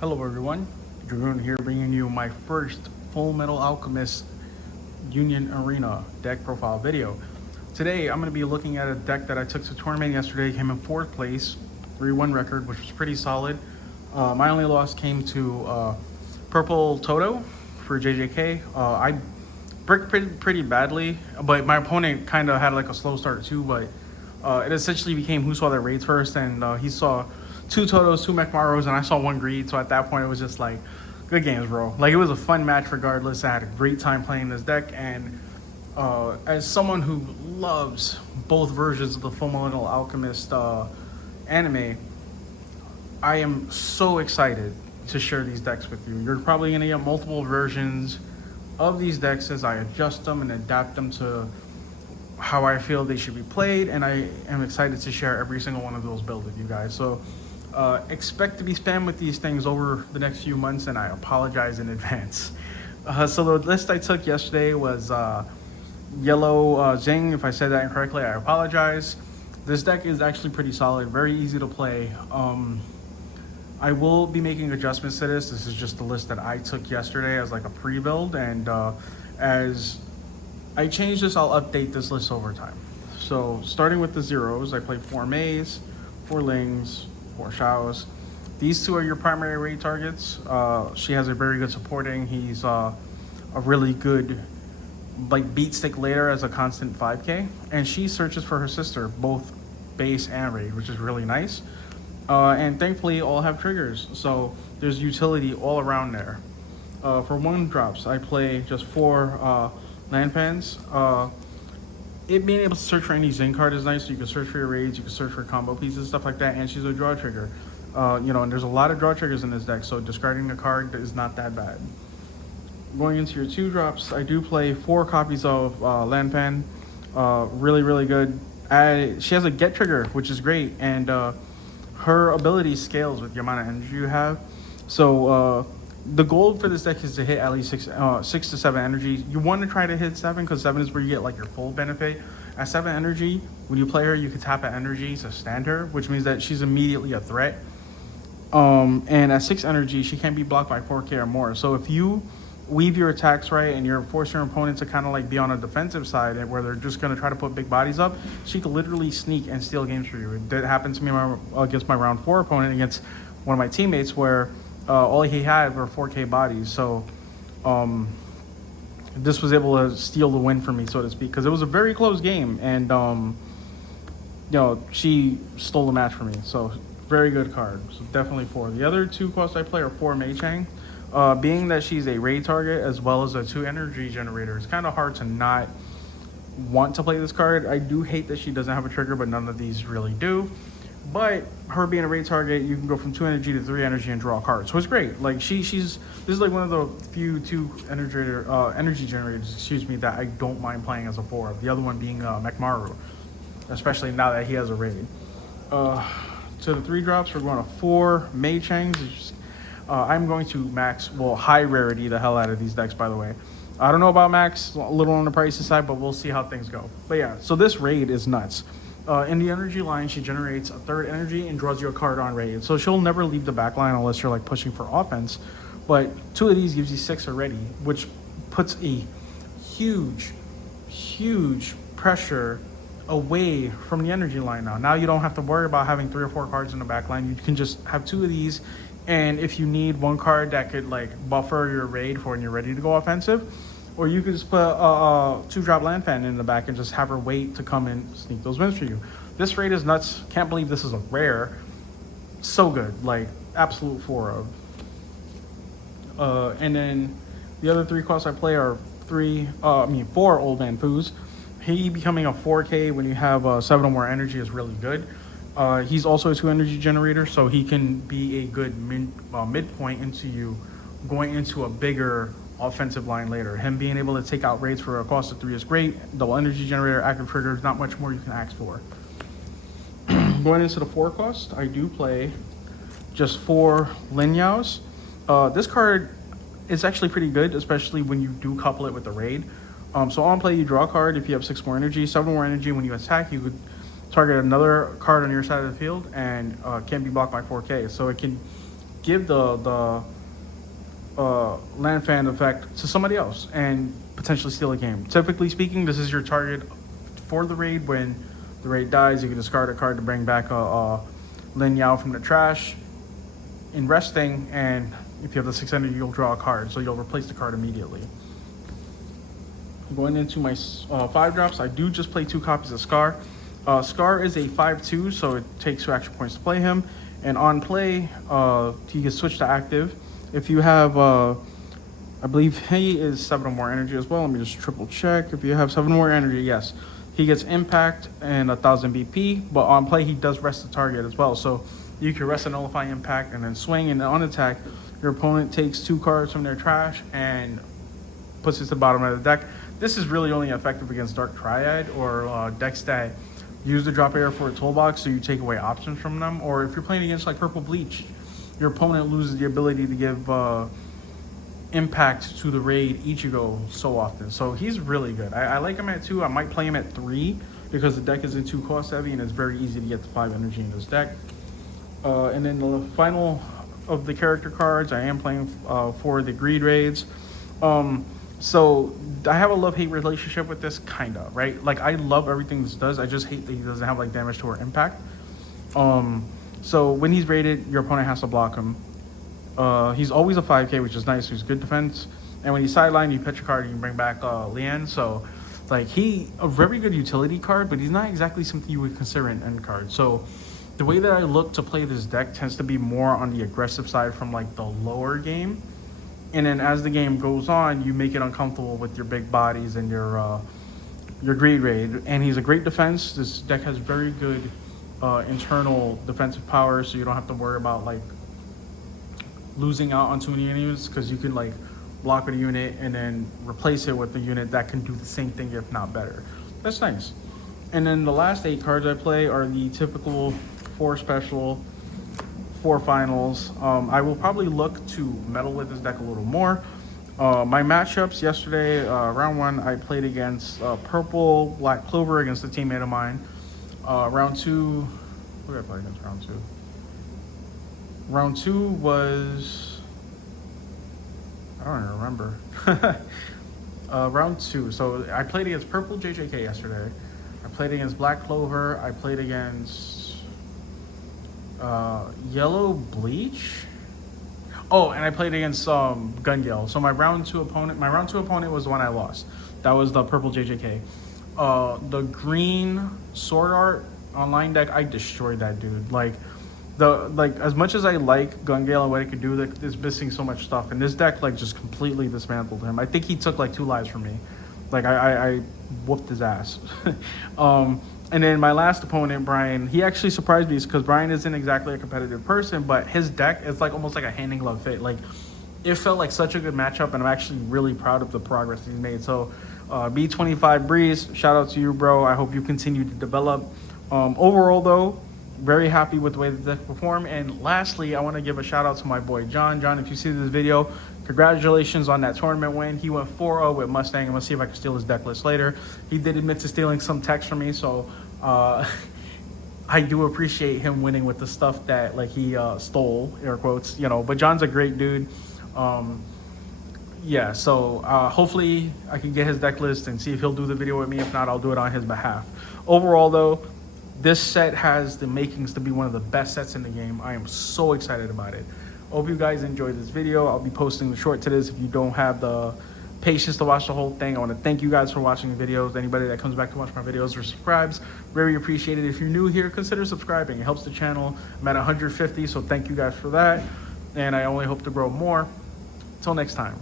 Hello everyone, Dragoon here bringing you my first Full Metal Alchemist Union Arena deck profile video. Today I'm going to be looking at a deck that I took to tournament yesterday, came in 4th place, 3-1 record, which was pretty solid. My only loss came to Purple Toto for JJK. I bricked pretty badly, but my opponent kind of had like a slow start too, but it essentially became who saw their raids first, and he saw 2 Totos, 2 Mechmaros, and I saw 1 Greed. So at that point, it was just like, good games, bro. Like, it was a fun match regardless. I had a great time playing this deck, and as someone who loves both versions of the Fullmetal Alchemist anime, I am so excited to share these decks with you. You're probably going to get multiple versions of these decks as I adjust them and adapt them to how I feel they should be played, and I am excited to share every single one of those builds with you guys. So expect to be spammed with these things over the next few months, and I apologize in advance. So the list I took yesterday was Yellow Zing. If I said that incorrectly, I apologize. This deck is actually pretty solid, very easy to play. I will be making adjustments to this. This is just the list that I took yesterday as like a pre-build, and as I change this, I'll update this list over time. So starting with the zeros, I played 4 Mays, 4 Lings, 4 Shaos. These 2 are your primary raid targets. She has a very good supporting. He's a really good like beat stick later as a constant 5k, and she searches for her sister, both base and raid, which is really nice. And thankfully all have triggers, so there's utility all around there. For 1 drops, I play just 4 land fans. It being able to search for any Zing card is nice. So you can search for your raids, you can search for combo pieces, stuff like that, and she's a draw trigger. And there's a lot of draw triggers in this deck, so discarding a card is not that bad. Going into your 2 drops, I do play 4 copies of Land Fan. Really good. She has a get trigger, which is great, and her ability scales with the amount of energy you have. So the goal for this deck is to hit at least 6 to 7 energy. You want to try to hit 7 because 7 is where you get like your full benefit. At 7 energy, when you play her, you can tap at energy to stand her, which means that she's immediately a threat. And at 6 energy, she can't be blocked by 4k or more. So if you weave your attacks right and you're forcing your opponent to kind of like be on a defensive side where they're just going to try to put big bodies up, she could literally sneak and steal games for you. That happened to me against my round 4 opponent against one of my teammates, where all he had were 4k bodies. So this was able to steal the win for me, so to speak, because it was a very close game, and she stole the match for me. So very good card. So definitely 4. The other 2 costs I play are 4 Mei Chang. Being that she's a raid target as well as a 2 energy generator, it's kind of hard to not want to play this card. I do hate that she doesn't have a trigger, but none of these really do. But her being a raid target, you can go from 2 energy to 3 energy and draw a card. So it's great. Like this is like one of the few 2 energy generators, that I don't mind playing as a 4. The other one being Mechmaru, especially now that he has a raid. To the 3 drops, we're going to 4 Mei Changs. I'm going to max, high rarity the hell out of these decks, by the way. I don't know about max, a little on the pricey side, but we'll see how things go. But yeah, so this raid is nuts. In the energy line, she generates a 3rd energy and draws you a card on raid. So she'll never leave the back line unless you're like pushing for offense. But 2 of these gives you 6 already, which puts a huge pressure away from the energy line now. Now you don't have to worry about having 3 or 4 cards in the back line. You can just have 2 of these. And if you need 1 card that could like buffer your raid for when you're ready to go offensive, or you could just put a 2-drop land fan in the back and just have her wait to come and sneak those wins for you. This raid is nuts. Can't believe this is a rare. So good, like absolute 4 of. And then the other 3 costs I play are 4 Old Man Foos. He becoming a 4k when you have 7 or more energy is really good. He's also a 2 energy generator, so he can be a good midpoint into you going into a bigger offensive line later. Him being able to take out raids for a cost of 3 is great. Double energy generator, active triggers, not much more you can ask for. Going into the 4 cost, I do play just 4 Lin Yaos. This card is actually pretty good, especially when you do couple it with the raid. So on play, you draw a card if you have 6 more energy. 7 more energy when you attack, you could target another card on your side of the field and can't be blocked by 4k. So it can give the land fan effect to somebody else and potentially steal a game. Typically speaking, this is your target for the raid. When the raid dies, you can discard a card to bring back a Lin Yao from the trash in resting, and if you have the 6 energy, you'll draw a card, so you'll replace the card immediately. Going into my 5 drops, I do just play 2 copies of Scar. Scar is a 5/2, so it takes 2 action points to play him, and on play, he gets switched to active. If you have, I believe he is 7 or more energy as well. Let me just triple check. If you have 7 or more energy, yes. He gets impact and 1000 BP, but on play, he does rest the target as well. So you can rest a nullify impact and then swing, and on attack, your opponent takes 2 cards from their trash and puts it to the bottom of the deck. This is really only effective against Dark Triad or decks that use the drop area for a toolbox, so you take away options from them. Or if you're playing against like Purple Bleach, your opponent loses the ability to give impact to the raid Ichigo so often. So he's really good. I like him at 2. I might play him at 3 because the deck isn't too cost heavy and it's very easy to get the 5 energy in this deck. And then the final of the character cards, I am playing for the greed raids. So I have a love-hate relationship with this, kinda, right? Like, I love everything this does. I just hate that he doesn't have like damage to or impact. So when he's raided, your opponent has to block him. He's always a 5k, which is nice. He's good defense. And when he's sidelined, you pitch a card and you bring back Lian. So like, a very good utility card, but he's not exactly something you would consider an end card. So the way that I look to play this deck tends to be more on the aggressive side from like the lower game. And then as the game goes on, you make it uncomfortable with your big bodies and your greed raid. And he's a great defense. This deck has very good internal defensive power, so you don't have to worry about like losing out on too many enemies, because you can like block with a unit and then replace it with a unit that can do the same thing, if not better. That's nice. And then the last 8 cards I play are the typical 4 special, 4 finals. I will probably look to meddle with this deck a little more. My matchups yesterday, round 1, I played against Purple Black Clover against a teammate of mine. Round 2, who did I play against round 2? Round 2 was, I don't even remember. Round 2, so I played against Purple JJK yesterday. I played against Black Clover. I played against Yellow Bleach. Oh, and I played against Gungale. So my round 2 opponent was the one I lost. That was the Purple JJK. The green Sword Art online deck, I destroyed that dude. Like as much as I like Gungale and what it could do, it's missing so much stuff. And this deck like just completely dismantled him. I think he took like 2 lives from me. Like I whooped his ass. And then my last opponent, Brian, he actually surprised me because Brian isn't exactly a competitive person, but his deck is like almost like a hand in glove fit. Like, it felt like such a good matchup, and I'm actually really proud of the progress he's made. So B25 Breeze, shout out to you, bro. I hope you continue to develop. Overall though, very happy with the way the deck performed. And lastly, I want to give a shout out to my boy John. John, if you see this video, congratulations on that tournament win. He went 4-0 with Mustang. I'm gonna see if I can steal his deck list later. He did admit to stealing some text from me, so I do appreciate him winning with the stuff that like he stole, air quotes, you know. But John's a great dude. Yeah, so hopefully I can get his deck list and see if he'll do the video with me. If not, I'll do it on his behalf. Overall though, this set has the makings to be one of the best sets in the game. I am so excited about it. Hope you guys enjoyed this video. I'll be posting the short to this if you don't have the patience to watch the whole thing. I want to thank you guys for watching the videos. Anybody that comes back to watch my videos or subscribes, very appreciated. If you're new here, consider subscribing. It helps the channel. I'm at 150, so thank you guys for that. And I only hope to grow more. Until next time.